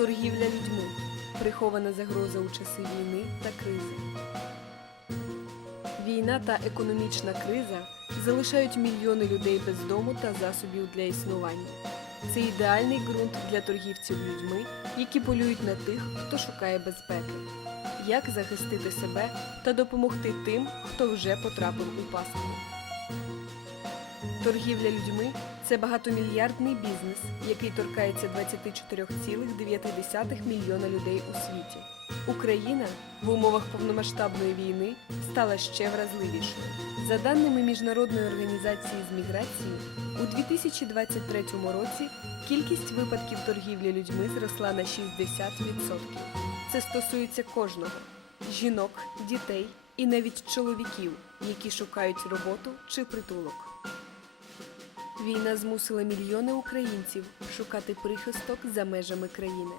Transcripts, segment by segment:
Торгівля людьми прихована загроза у часи війни та кризи. Війна та економічна криза залишають мільйони людей без дому та засобів для існування. Це ідеальний ґрунт для торгівців людьми, які полюють на тих, хто шукає безпеки. Як захистити себе та допомогти тим, хто вже потрапив у пастку. Торгівля людьми це багатомільярдний бізнес, який торкається 24,9 мільйона людей у світі. Україна в умовах повномасштабної війни стала ще вразливішою. За даними Міжнародної організації з міграції, у 2023 році кількість випадків торгівлі людьми зросла на 60%. Це стосується кожного жінок, дітей і навіть чоловіків, які шукають роботу чи притулок. Війна змусила мільйони українців шукати прихисток за межами країни.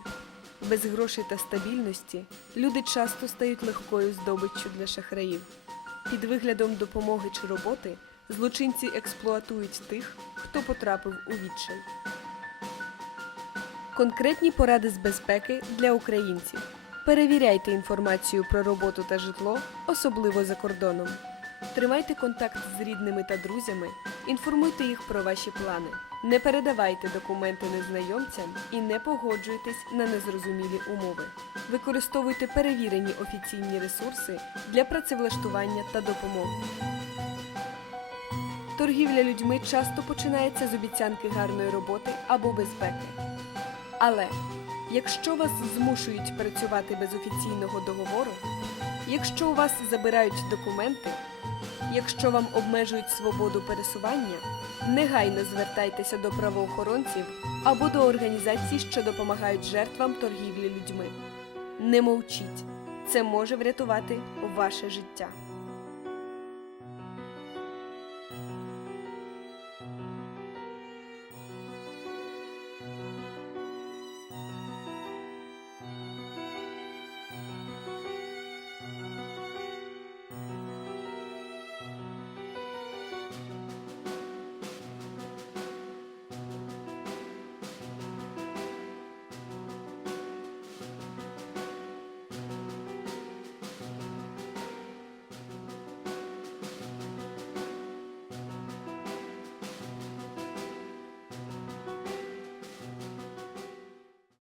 Без грошей та стабільності люди часто стають легкою здобиччю для шахраїв. Під виглядом допомоги чи роботи злочинці експлуатують тих, хто потрапив у відчай. Конкретні поради з безпеки для українців. Перевіряйте інформацію про роботу та житло, особливо за кордоном. Тримайте контакт з рідними та друзями, інформуйте їх про ваші плани. Не передавайте документи незнайомцям і не погоджуйтесь на незрозумілі умови. Використовуйте перевірені офіційні ресурси для працевлаштування та допомоги. Торгівля людьми часто починається з обіцянки гарної роботи або безпеки. Але якщо вас змушують працювати без офіційного договору, якщо у вас забирають документи, якщо вам обмежують свободу пересування, негайно звертайтеся до правоохоронців або до організацій, що допомагають жертвам торгівлі людьми. Не мовчіть, це може врятувати ваше життя.